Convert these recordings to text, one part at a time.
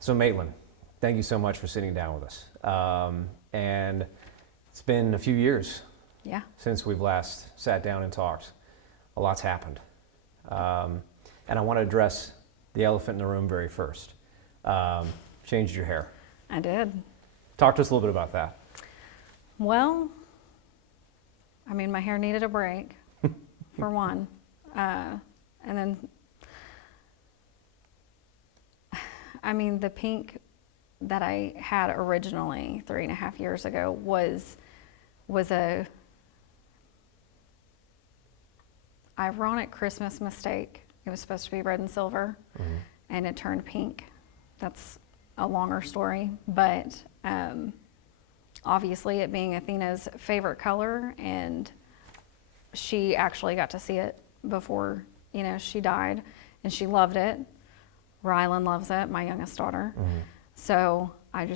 So Maitlyn, thank you so much for sitting down with us. And it's been a few years since we've last sat down and talked. A lot's happened. And I want to address the elephant in the room very first. Changed your hair. I did. Talk to us a little bit about that. Well, I mean, my hair needed a break, for one. And then, I mean, the pink that I had originally 3.5 years ago was a ironic Christmas mistake. It was supposed to be red and silver, and it turned pink. That's a longer story, but obviously it being Athena's favorite color, and she actually got to see it before, she died, and she loved it. Rylan loves it, my youngest daughter. So I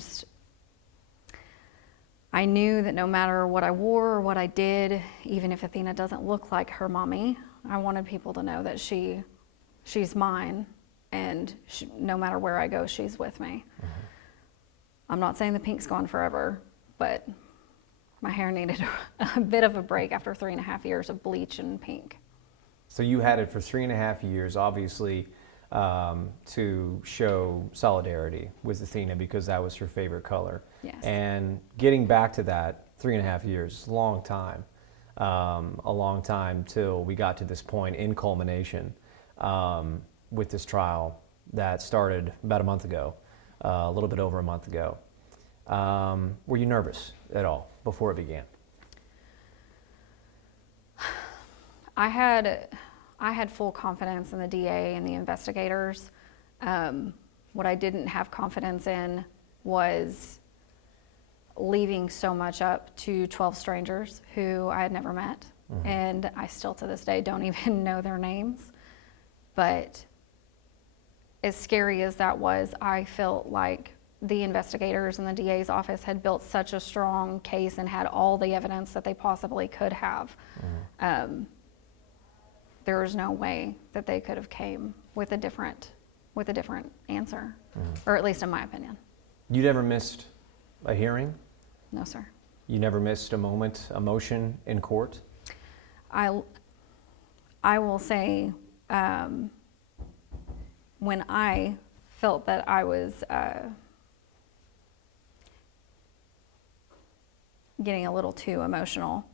knew that no matter what I wore or what I did, even if Athena doesn't look like her mommy, I wanted people to know that she's mine, and no matter where I go, she's with me. I'm not saying the pink's gone forever, but my hair needed a bit of a break after 3.5 years of bleach and pink. So you had it for 3.5 years, obviously, to show solidarity with Athena because that was her favorite color. Yes. And getting back to that 3.5 years, a long time till we got to this point in culmination with this trial that started about a month ago, a little bit over a month ago. Were you nervous at all before it began? I had full confidence in the DA and the investigators. What I didn't have confidence in was leaving so much up to 12 strangers who I had never met. And I still to this day don't even know their names. But as scary as that was, I felt like the investigators and the DA's office had built such a strong case and had all the evidence that they possibly could have. There was no way that they could have came with a different answer, or at least in my opinion. You never missed a hearing? No, sir. You never missed a motion in court? I will say, when I felt that I was getting a little too emotional,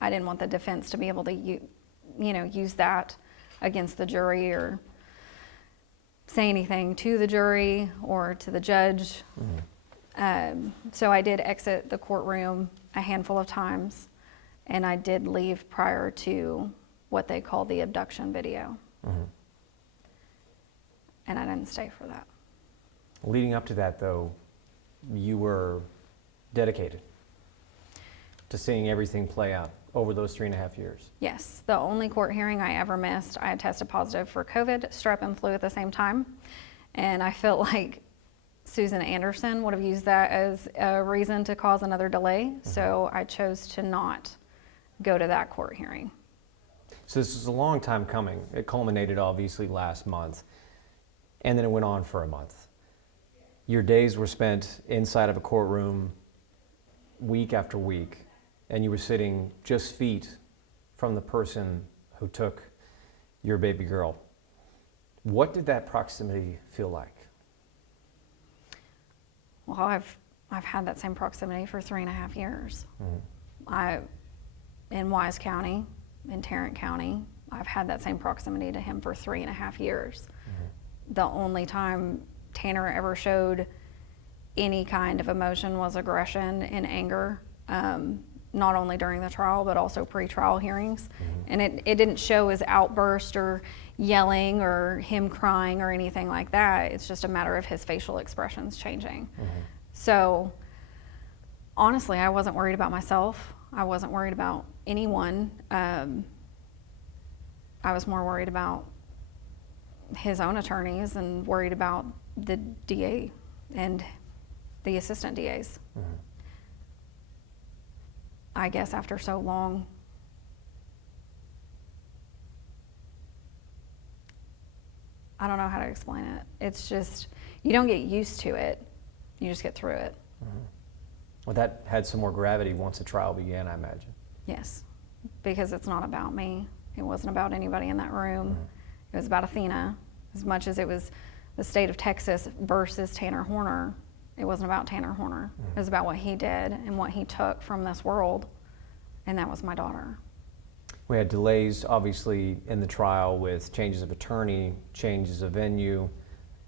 I didn't want the defense to be able to use that against the jury or say anything to the jury or to the judge. So I did exit the courtroom a handful of times, and I did leave prior to what they call the abduction video. And I didn't stay for that. Leading up to that, though, you were dedicated to seeing everything play out over those 3.5 years. Yes, the only court hearing I ever missed, I had tested positive for COVID, strep, and flu at the same time. And I felt like Susan Anderson would have used that as a reason to cause another delay. So I chose to not go to that court hearing. So this is a long time coming. It culminated obviously last month, and then it went on for a month. Your days were spent inside of a courtroom week after week, and you were sitting just feet from the person who took your baby girl. What did that proximity feel like? Well, I've had that same proximity for 3.5 years. In Wise County, in Tarrant County, I've had that same proximity to him for 3.5 years. The only time Tanner ever showed any kind of emotion was aggression and anger, not only during the trial, but also pre-trial hearings. And it didn't show as outburst or yelling or him crying or anything like that. It's just a matter of his facial expressions changing. So honestly, I wasn't worried about myself. I wasn't worried about anyone. I was more worried about his own attorneys and worried about the DA and the assistant DAs. I guess after so long, I don't know how to explain it. It's just, You don't get used to it, you just get through it. Well, that had some more gravity once the trial began, I imagine. Yes, because it's not about me. It wasn't about anybody in that room. It was about Athena. As much as it was the state of Texas versus Tanner Horner, it wasn't about Tanner Horner. It was about what he did and what he took from this world, and that was my daughter. We had delays, obviously, in the trial with changes of attorney, changes of venue.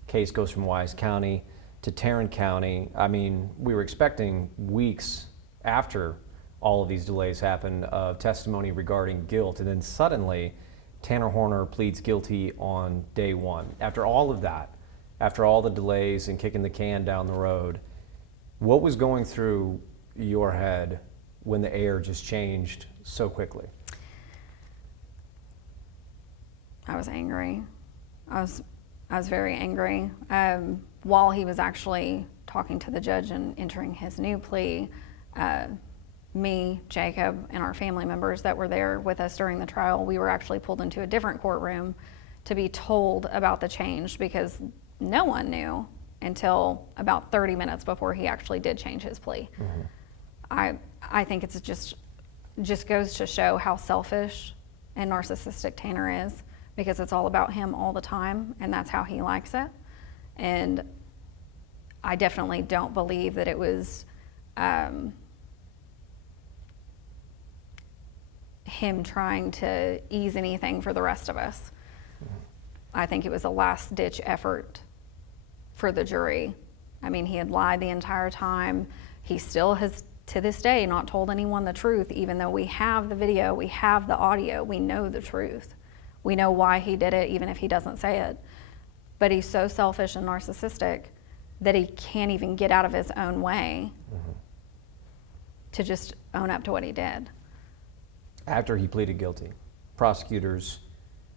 Case goes from Wise County to Tarrant County. I mean, we were expecting weeks after all of these delays happened of testimony regarding guilt, and then suddenly Tanner Horner pleads guilty on day one. After all of that, after all the delays and kicking the can down the road, what was going through your head when the air just changed so quickly? I was angry. I was very angry. While he was actually talking to the judge and entering his new plea, me, Jacob, and our family members that were there with us during the trial, we were actually pulled into a different courtroom to be told about the change, because no one knew until about 30 minutes before he actually did change his plea. I think it's just goes to show how selfish and narcissistic Tanner is, because it's all about him all the time, and that's how he likes it. And I definitely don't believe that it was him trying to ease anything for the rest of us. I think it was a last-ditch effort for the jury. I mean, he had lied the entire time. He still has, to this day, not told anyone the truth, even though we have the video, we have the audio, we know the truth. We know why he did it, even if he doesn't say it. But he's so selfish and narcissistic that he can't even get out of his own way to just own up to what he did. After he pleaded guilty, prosecutors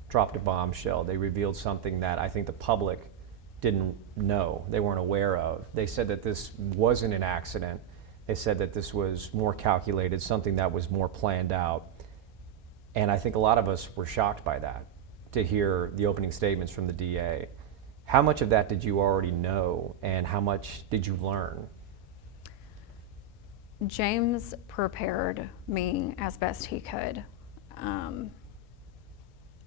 dropped a bombshell. They revealed something that I think the public didn't know, they weren't aware of. They said that this wasn't an accident. They said that this was more calculated, something that was more planned out. And I think a lot of us were shocked by that, to hear the opening statements from the DA. How much of that did you already know, and how much did you learn? James prepared me as best he could.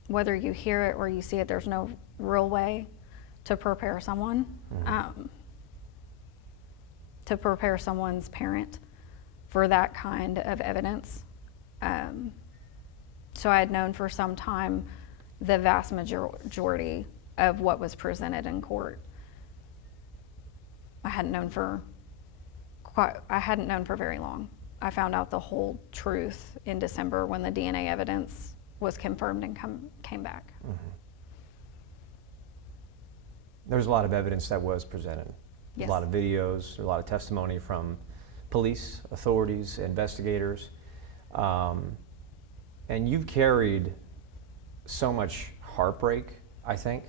Whether you hear it or you see it, there's no real way to prepare someone, to prepare someone's parent for that kind of evidence. So I had known for some time the vast majority of what was presented in court. I hadn't known for very long. I found out the whole truth in December when the DNA evidence was confirmed and came back. There's a lot of evidence that was presented. Yes. A lot of videos, a lot of testimony from police, authorities, investigators. And you've carried so much heartbreak, I think,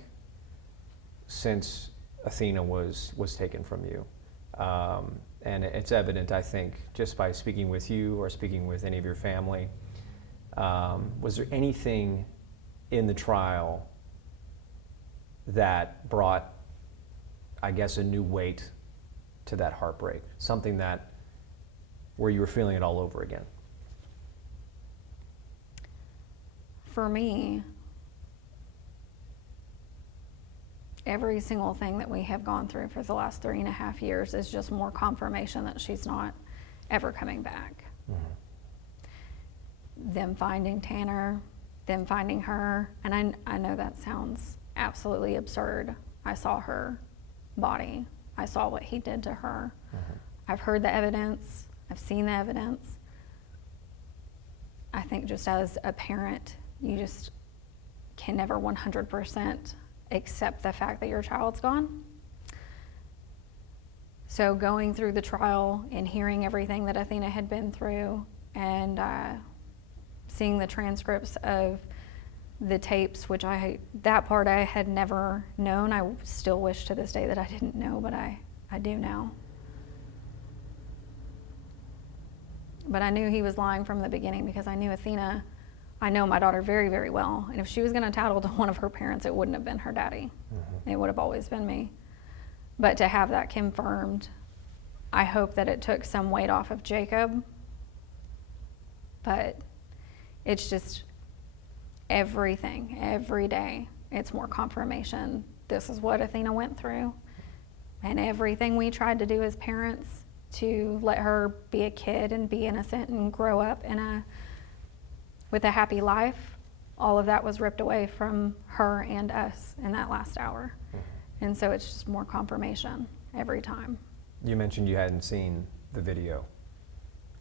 since Athena was taken from you. And it's evident, I think, just by speaking with you or speaking with any of your family. Was there anything in the trial that brought, I guess, a new weight to that heartbreak? Something that, where you were feeling it all over again? For me, every single thing that we have gone through for the last 3.5 years is just more confirmation that she's not ever coming back. Them finding Tanner, them finding her, and I know that sounds absolutely absurd. I saw her body. I saw what he did to her. I've heard the evidence. I've seen the evidence. I think just as a parent, you just can never 100% accept the fact that your child's gone. So going through the trial and hearing everything that Athena had been through, and seeing the transcripts of the tapes, which that part I had never known. I still wish to this day that I didn't know, but I do now. But I knew he was lying from the beginning, because I knew Athena. I know my daughter very, very well. And if she was going to tattle to one of her parents, it wouldn't have been her daddy. It would have always been me. But to have that confirmed, I hope that it took some weight off of Jacob. But it's just everything, every day, it's more confirmation. This is what Athena went through. And everything we tried to do as parents to let her be a kid and be innocent and grow up with a happy life, all of that was ripped away from her and us in that last hour. And so it's just more confirmation every time. You mentioned you hadn't seen the video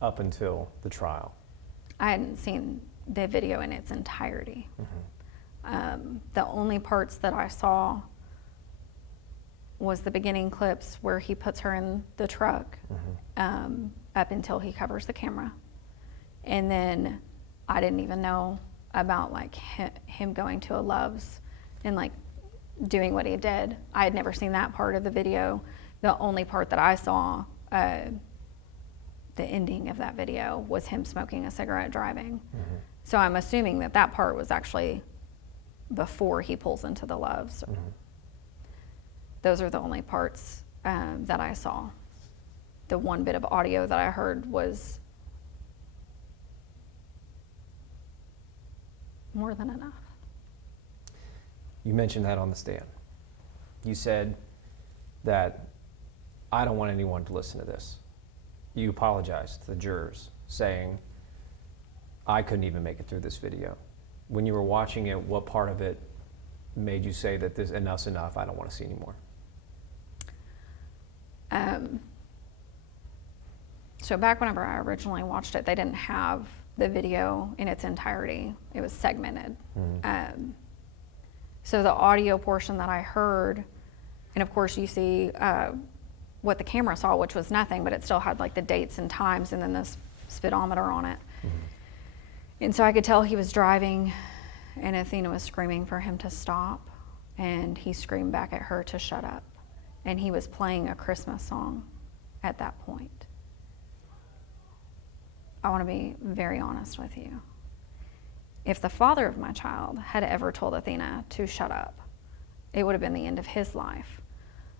up until the trial. I hadn't seen the video in its entirety. The only parts that I saw was the beginning clips where he puts her in the truck up until he covers the camera. And then I didn't even know about like him going to a Love's and like doing what he did. I had never seen that part of the video. The only part that I saw, the ending of that video, was him smoking a cigarette driving. So I'm assuming that that part was actually before he pulls into the Love's. Those are the only parts that I saw. The one bit of audio that I heard was more than enough. You mentioned that on the stand. You said that I don't want anyone to listen to this. You apologized to the jurors, saying, I couldn't even make it through this video. When you were watching it, what part of it made you say that this enough's enough, I don't want to see anymore? So back whenever I originally watched it, they didn't have the video in its entirety. It was segmented. So the audio portion that I heard, and of course you see what the camera saw, which was nothing, but it still had like the dates and times and then this speedometer on it. And so I could tell he was driving and Athena was screaming for him to stop, and he screamed back at her to shut up. And he was playing a Christmas song at that point. I want to be very honest with you. If the father of my child had ever told Athena to shut up, it would have been the end of his life.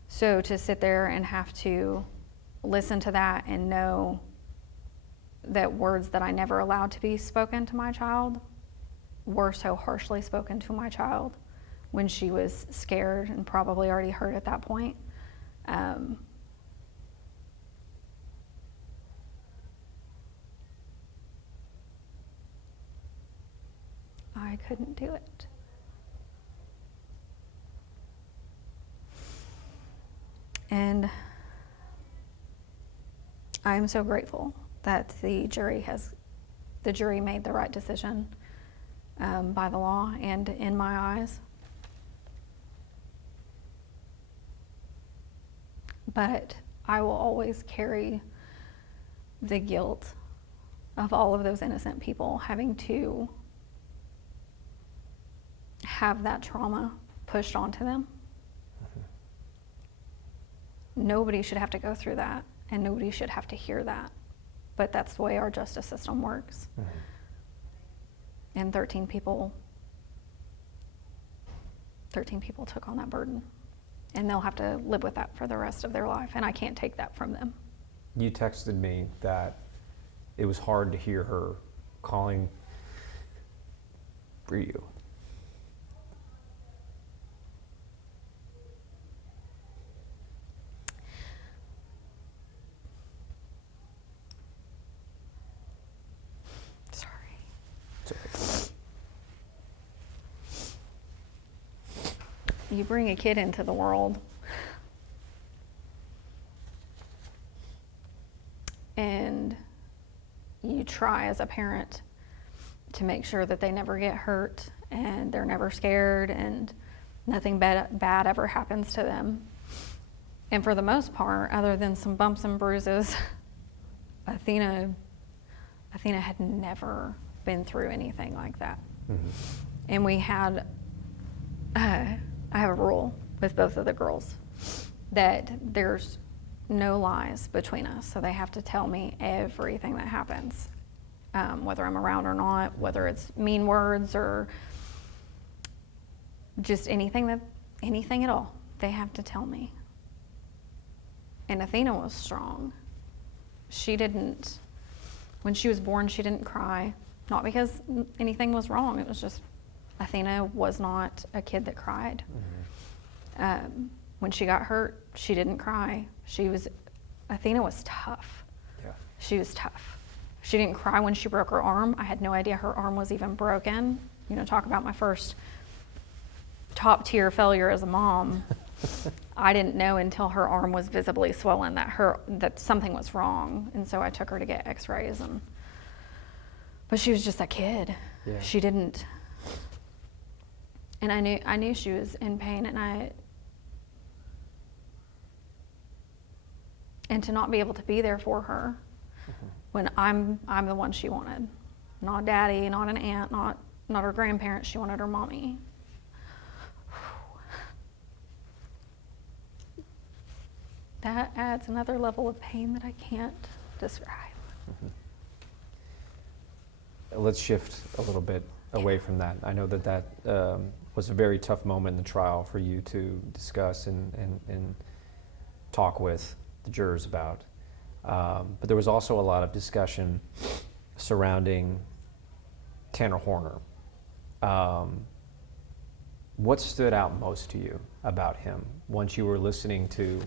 So to sit there and have to listen to that and know that words that I never allowed to be spoken to my child were so harshly spoken to my child when she was scared and probably already hurt at that point, I couldn't do it. And I am so grateful that the jury made the right decision by the law and in my eyes. But I will always carry the guilt of all of those innocent people having to have that trauma pushed onto them. Nobody should have to go through that, and nobody should have to hear that. But that's the way our justice system works. And 13 people took on that burden. And they'll have to live with that for the rest of their life, and I can't take that from them. You texted me that it was hard to hear her calling for you. Sorry. Sorry. You bring a kid into the world, and you try as a parent to make sure that they never get hurt and they're never scared and nothing bad ever happens to them. And for the most part, other than some bumps and bruises, Athena had never been through anything like that. And we had, I have a rule with both of the girls that there's no lies between us. So they have to tell me everything that happens, whether I'm around or not, whether it's mean words or just anything at all. They have to tell me. And Athena was strong. She didn't, when she was born, she didn't cry. Not because anything was wrong. It was just Athena was not a kid that cried. When she got hurt, she didn't cry. Athena was tough. Yeah. She was tough. She didn't cry when she broke her arm. I had no idea her arm was even broken. You know, talk about my first top tier failure as a mom. I didn't know until her arm was visibly swollen that something was wrong. And so I took her to get x-rays, but she was just a kid. Yeah. She didn't, and I knew she was in pain, and to not be able to be there for her when I'm the one she wanted. Not daddy, not an aunt, not her grandparents. She wanted her mommy. That adds another level of pain that I can't describe. Let's shift a little bit away from that. I know that was a very tough moment in the trial for you to discuss and talk with the jurors about. But there was also a lot of discussion surrounding Tanner Horner. What stood out most to you about him once you were listening to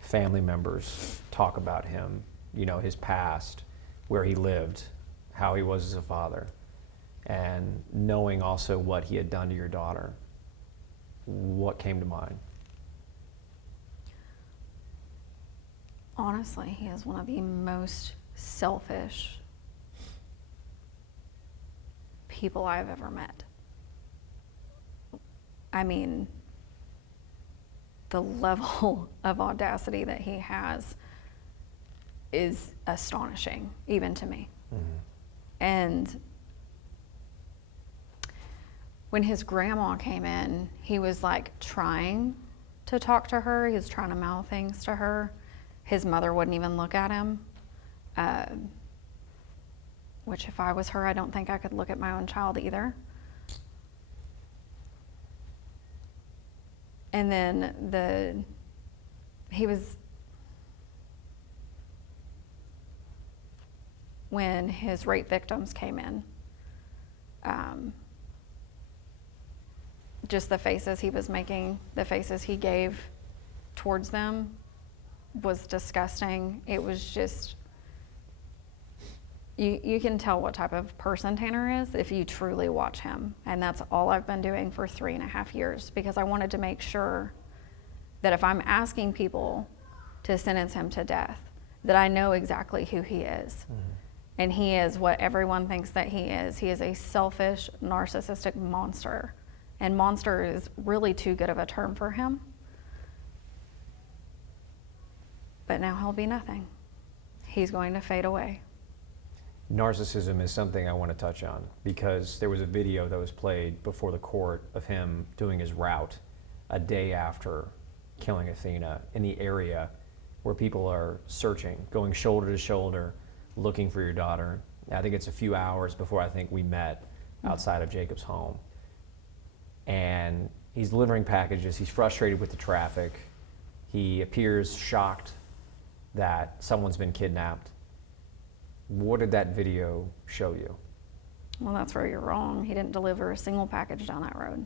family members talk about him, you know, his past, where he lived, how he was as a father, and knowing also what he had done to your daughter? What came to mind? Honestly, he is one of the most selfish people I've ever met. I mean, the level of audacity that he has is astonishing, even to me. And when his grandma came in, he was like trying to talk to her. He was trying to mouth things to her. His mother wouldn't even look at him, which if I was her, I don't think I could look at my own child either. And then when his rape victims came in, just the faces he was making, the faces he gave towards them was disgusting. It was just, you can tell what type of person Tanner is if you truly watch him. And that's all I've been doing for 3.5 years, because I wanted to make sure that if I'm asking people to sentence him to death, that I know exactly who he is. And he is what everyone thinks that he is. He is a selfish, narcissistic monster. And monster is really too good of a term for him. But now he'll be nothing. He's going to fade away. Narcissism is something I want to touch on, because there was a video that was played before the court of him doing his route a day after killing Athena in the area where people are searching, going shoulder to shoulder, looking for your daughter. I think it's a few hours before I think we met outside of Jacob's home. And he's delivering packages. He's frustrated with the traffic. He appears shocked that someone's been kidnapped. What did that video show you? Well, that's where you're wrong. He didn't deliver a single package down that road.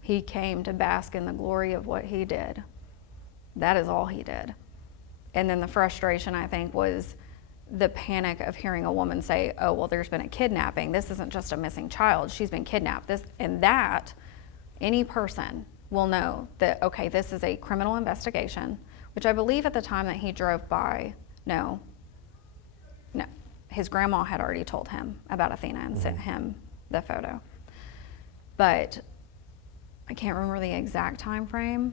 He came to bask in the glory of what he did. That is all he did. And then the frustration, I think, was the panic of hearing a woman say, oh, well, there's been a kidnapping. This isn't just a missing child. She's been kidnapped. Any person will know that, okay, this is a criminal investigation, which I believe at the time that he drove by, no, his grandma had already told him about Athena and sent him the photo. But I can't remember the exact time frame.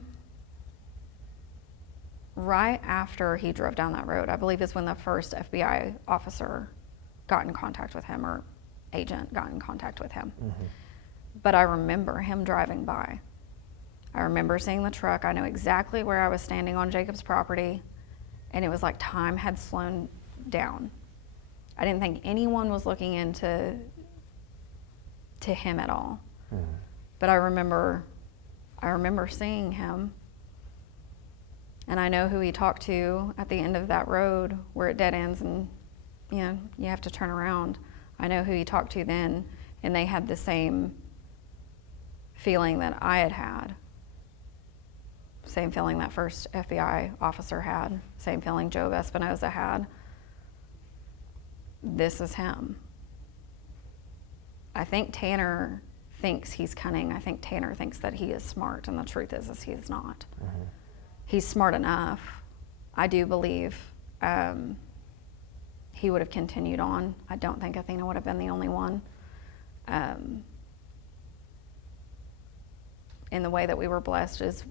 Right after he drove down that road, I believe is when the first FBI officer got in contact with him, or agent got in contact with him. But I remember him driving by. I remember seeing the truck. I know exactly where I was standing on Jacob's property, and it was like time had slowed down. I didn't think anyone was looking into him at all. But I remember seeing him, And I know who he talked to at the end of that road where it dead ends and, you know, you have to turn around. I know who he talked to then, and they had the same feeling that I had had. Same feeling that first FBI officer had. Same feeling Joe Espinoza had. This is him. I think Tanner thinks he's cunning. I think Tanner thinks that he is smart, and the truth is he's not. Mm-hmm. He's smart enough. I do believe he would have continued on. I don't think Athena would have been the only one. In the way that we were blessed is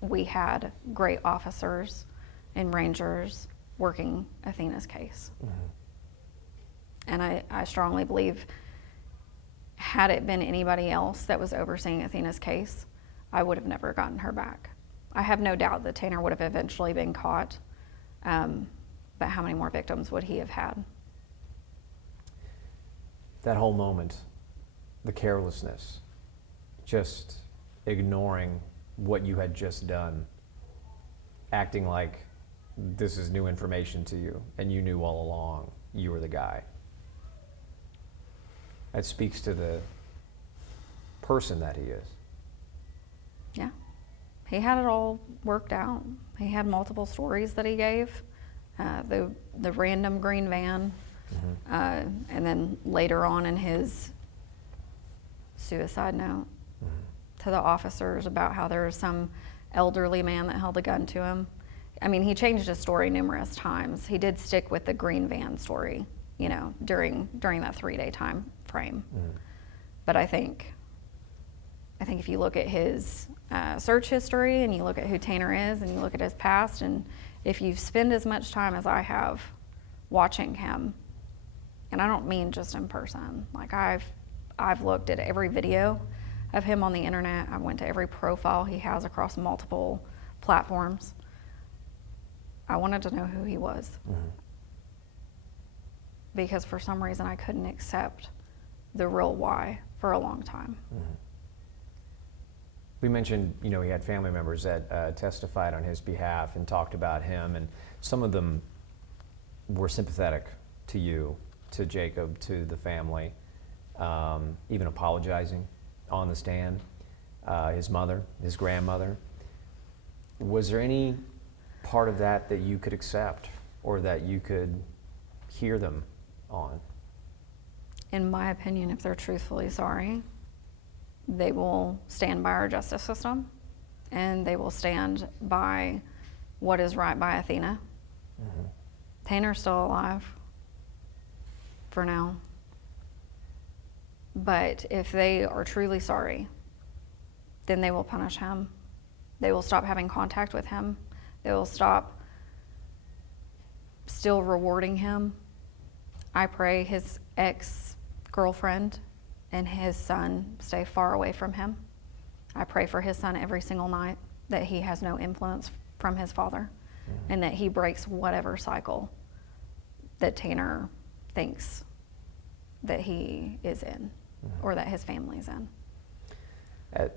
we had great officers and rangers working Athena's case. Mm-hmm. And I strongly believe had it been anybody else that was overseeing Athena's case, I would have never gotten her back. I have no doubt that Tanner would have eventually been caught, but how many more victims would he have had? That whole moment, the carelessness, just ignoring what you had just done, acting like this is new information to you, and you knew all along you were the guy. That speaks to the person that he is. Yeah. He had it all worked out. He had multiple stories that he gave. The random green van, mm-hmm. And then later on in his suicide note to the officers about how there was some elderly man that held a gun to him. I mean, he changed his story numerous times. He did stick with the green van story, you know, during that 3-day time frame. But I think if you look at his search history and you look at who Tanner is and you look at his past, and if you spend as much time as I have watching him, and I don't mean just in person, like I've looked at every video of him on the internet. I went to every profile he has across multiple platforms. I wanted to know who he was. Mm-hmm. Because for some reason I couldn't accept the real why for a long time. Mm-hmm. We mentioned, you know, he had family members that testified on his behalf and talked about him, and some of them were sympathetic to you, to Jacob, to the family, even apologizing on the stand. His mother, his grandmother. Was there any part of that that you could accept or that you could hear them on? In my opinion, if they're truthfully sorry, they will stand by our justice system and they will stand by what is right by Athena. Mm-hmm. Tanner's still alive for now. But if they are truly sorry, then they will punish him. They will stop having contact with him. They will stop still rewarding him. I pray his ex-girlfriend and his son stay far away from him. I pray for his son every single night that he has no influence from his father, mm-hmm. and that he breaks whatever cycle that Tanner thinks that he is in, mm-hmm. or that his family's in. At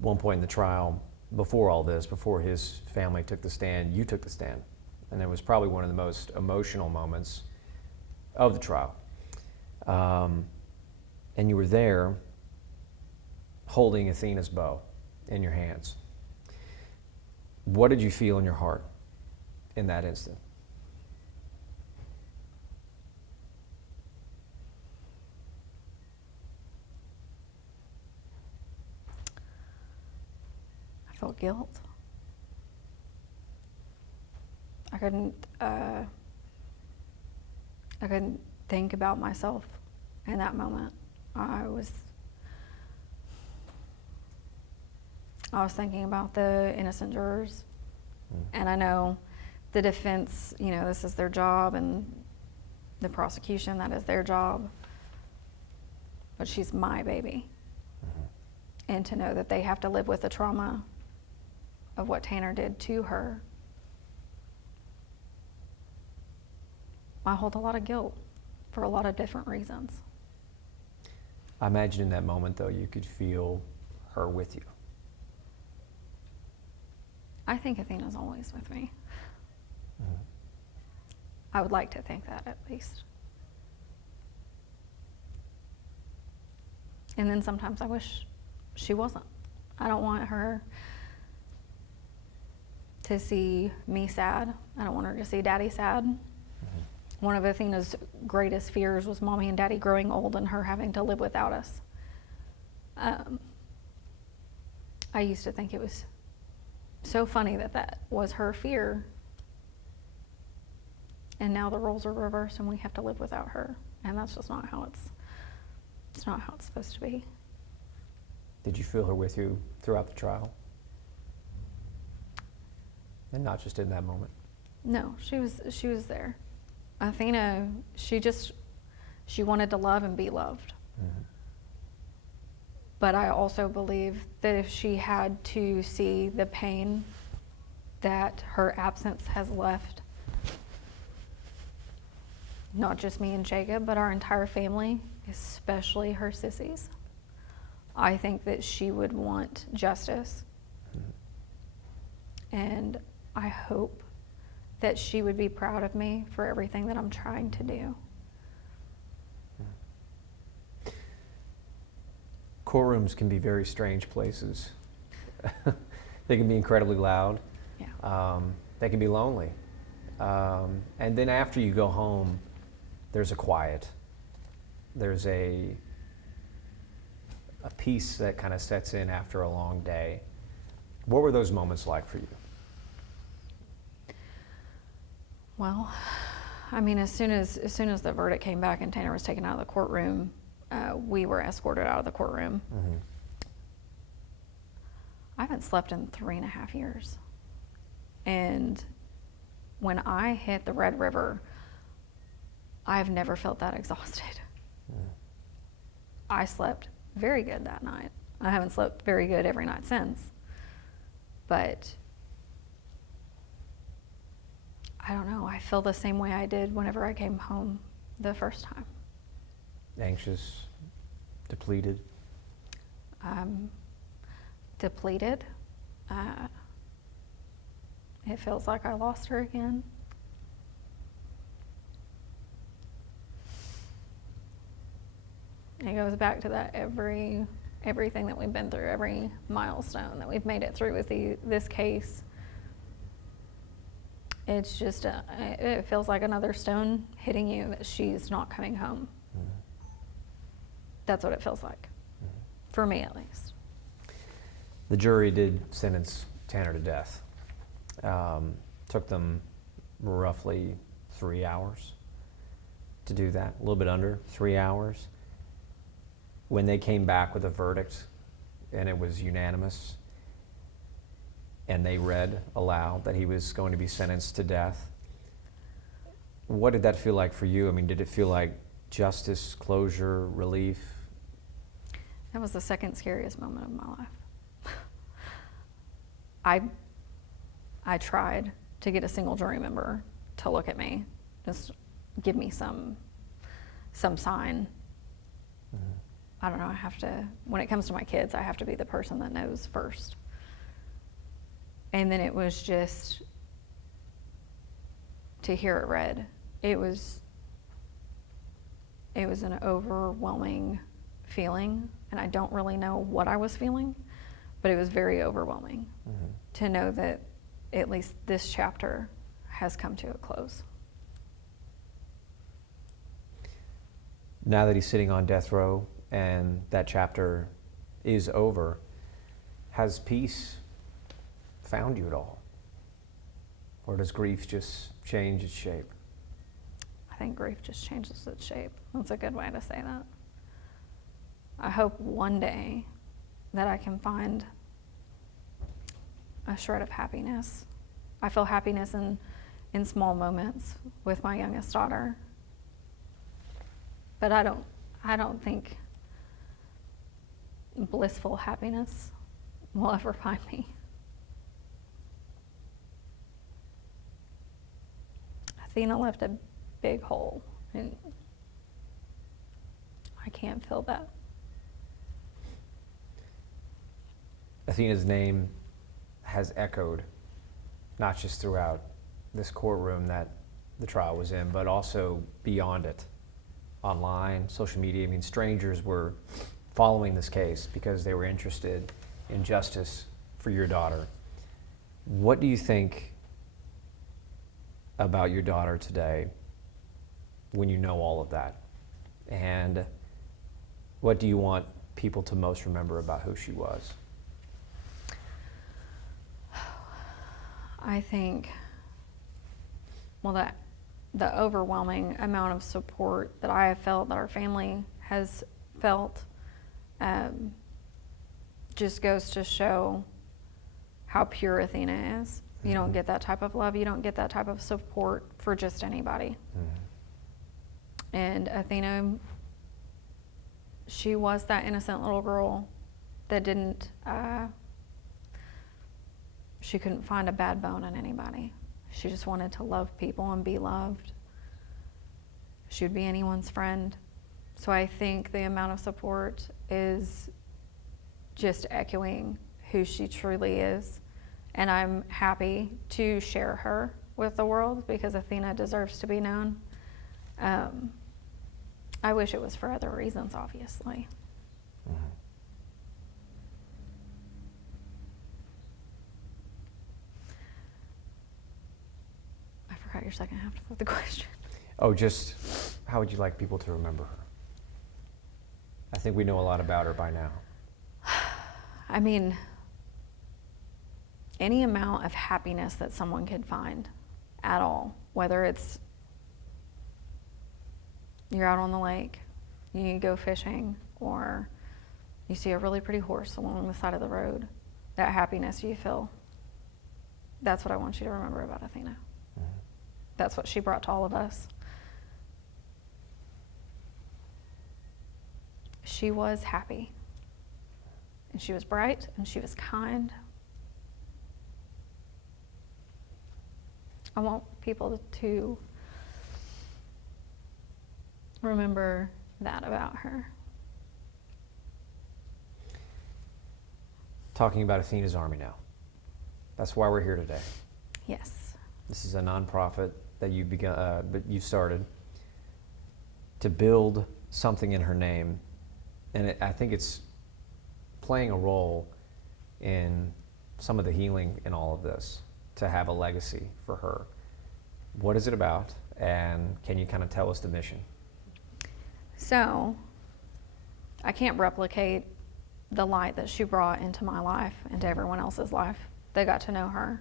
one point in the trial, before all this, before his family took the stand, you took the stand. And it was probably one of the most emotional moments of the trial. And you were there holding Athena's bow in your hands. What did you feel in your heart in that instant? I felt guilt. I couldn't think about myself in that moment. I was thinking about the innocent jurors. And I know the defense, you know, this is their job, and the prosecution, that is their job. But she's my baby. Mm-hmm. And to know that they have to live with the trauma of what Tanner did to her, I hold a lot of guilt for a lot of different reasons. I imagine in that moment, though, you could feel her with you. I think Athena's always with me. I would like to think that, at least. And then sometimes I wish she wasn't. I don't want her to see me sad. I don't want her to see Daddy sad. One of Athena's greatest fears was Mommy and Daddy growing old and her having to live without us. I used to think it was so funny that that was her fear. And now the roles are reversed and we have to live without her. And that's just not how it's not how it's supposed to be. Did you feel her with you throughout the trial? And not just in that moment? No, she was there. Athena, she wanted to love and be loved. But I also believe that if she had to see the pain that her absence has left, not just me and Jacob, but our entire family, especially her sissies, I think that she would want justice. And I hope that she would be proud of me for everything that I'm trying to do. Courtrooms can be very strange places. They can be incredibly loud. Yeah. They can be lonely. And then after you go home, there's a quiet. There's a peace that kind of sets in after a long day. What were those moments like for you? Well, I mean, as soon as the verdict came back and Tanner was taken out of the courtroom, we were escorted out of the courtroom. I haven't slept in 3.5 years. And when I hit the Red River, I've never felt that exhausted. I slept very good that night. I haven't slept very good every night since. But I don't know, I feel the same way I did whenever I came home the first time. Anxious, depleted? Depleted. It feels like I lost her again. It goes back to that everything that we've been through, every milestone that we've made it through with this case. It's just, it feels like another stone hitting you that she's not coming home. That's what it feels like, for me at least. The jury did sentence Tanner to death. Took them roughly 3 hours to do that, a little bit under 3 hours. When they came back with a verdict and it was unanimous and they read aloud that he was going to be sentenced to death, what did that feel like for you? I mean, did it feel like justice, closure, relief? That was the second scariest moment of my life. I tried to get a single jury member to look at me, just give me some sign. I don't know, I have to, when it comes to my kids, I have to be the person that knows first. And then it was just to hear it read. It was an overwhelming feeling, and I don't really know what I was feeling, but it was very overwhelming to know that at least this chapter has come to a close. Now that he's sitting on death row and that chapter is over, has peace found you at all? Or does grief just change its shape? I think grief just changes its shape. That's a good way to say that. I hope one day that I can find a shred of happiness. I feel happiness in small moments with my youngest daughter. But I don't think blissful happiness will ever find me. Athena left a big hole, and I can't fill that. Athena's name has echoed not just throughout this courtroom that the trial was in, but also beyond it, online, social media. I mean, strangers were following this case because they were interested in justice for your daughter. What do you think about your daughter today when you know all of that? And what do you want people to most remember about who she was? I think, well, that the overwhelming amount of support that I have felt, that our family has felt, just goes to show how pure Athena is. You don't get that type of love, you don't get that type of support for just anybody. And Athena, she was that innocent little girl that didn't, she couldn't find a bad bone in anybody. She just wanted to love people and be loved. She would be anyone's friend. So I think the amount of support is just echoing who she truly is. And I'm happy to share her with the world because Athena deserves to be known. I wish it was for other reasons, obviously. I forgot your second half of the question. Oh, just how would you like people to remember her? I think we know a lot about her by now. I mean, any amount of happiness that someone could find at all, whether it's you're out on the lake, you go fishing, or you see a really pretty horse along the side of the road, that happiness you feel, that's what I want you to remember about Athena. That's what she brought to all of us. She was happy, and she was bright, and she was kind. I want people to remember that about her. Talking about Athena's Army now. That's why we're here today. Yes. This is a nonprofit that you started to build something in her name, and I think it's playing a role in some of the healing in all of this, to have a legacy for her. What is it about, and can you kind of tell us the mission? So, I can't replicate the light that she brought into my life, into everyone else's life that got to know her.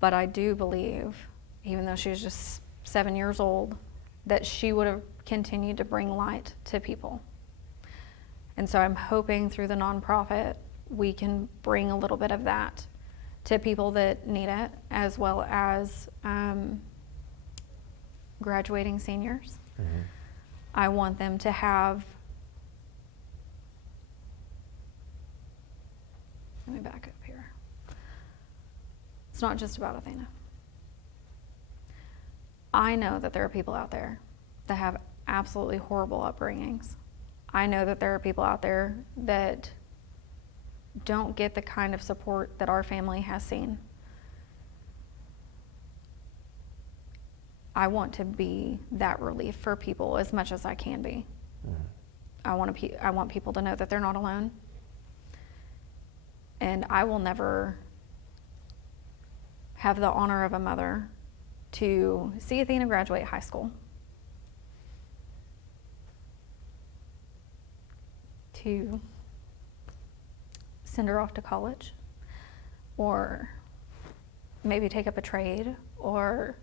But I do believe, even though she was just 7 years old, that she would have continued to bring light to people. And so I'm hoping through the nonprofit we can bring a little bit of that to people that need it, as well as graduating seniors. I want them to have, let me back up here. It's not just about Athena. I know that there are people out there that have absolutely horrible upbringings. I know that there are people out there that don't get the kind of support that our family has seen. I want to be that relief for people as much as I can be. I want people to know that they're not alone. And I will never have the honor of a mother to see Athena graduate high school, to send her off to college, or maybe take up a trade, or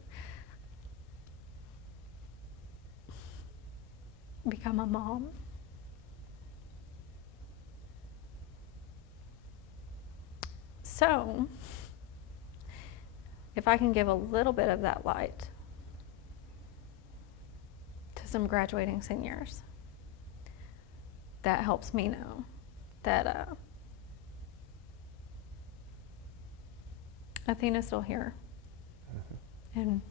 become a mom. So, if I can give a little bit of that light to some graduating seniors, that helps me know that Athena's still here. And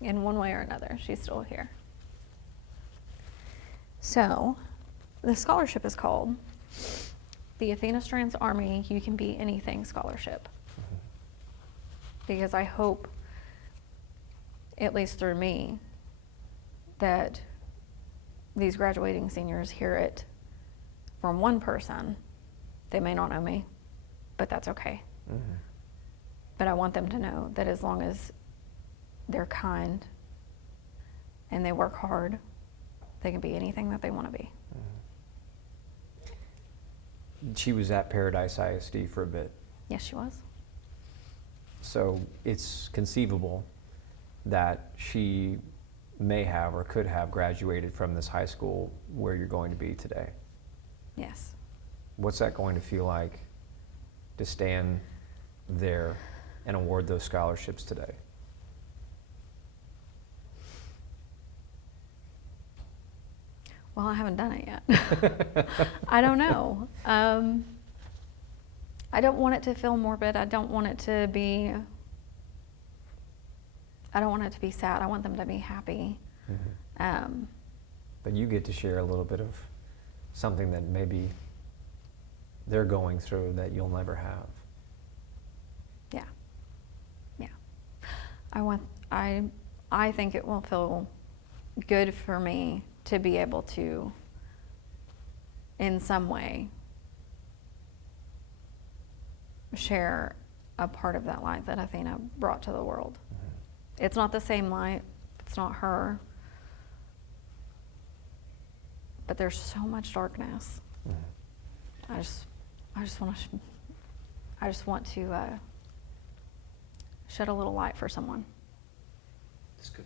in one way or another, she's still here. So, the scholarship is called the Athena Strand's Army You Can Be Anything Scholarship. because I hope, at least through me, that these graduating seniors hear it from one person. They may not know me, but that's okay. Mm-hmm. But I want them to know that as long as they're kind and they work hard, they can be anything that they want to be. Mm-hmm. She was at Paradise ISD for a bit. Yes, she was. So it's conceivable that she may have or could have graduated from this high school where you're going to be today. Yes. What's that going to feel like to stand there and award those scholarships today? Well, I haven't done it yet. I don't know. I don't want it to feel morbid. I don't want it to be sad. I want them to be happy. Mm-hmm. But you get to share a little bit of something that maybe they're going through that you'll never have. Yeah. Yeah. I think it will feel good for me to be able to, in some way, share a part of that light that Athena brought to the world. Mm-hmm. It's not the same light. It's not her. But there's so much darkness. Mm-hmm. I just want to shed a little light for someone. That's good.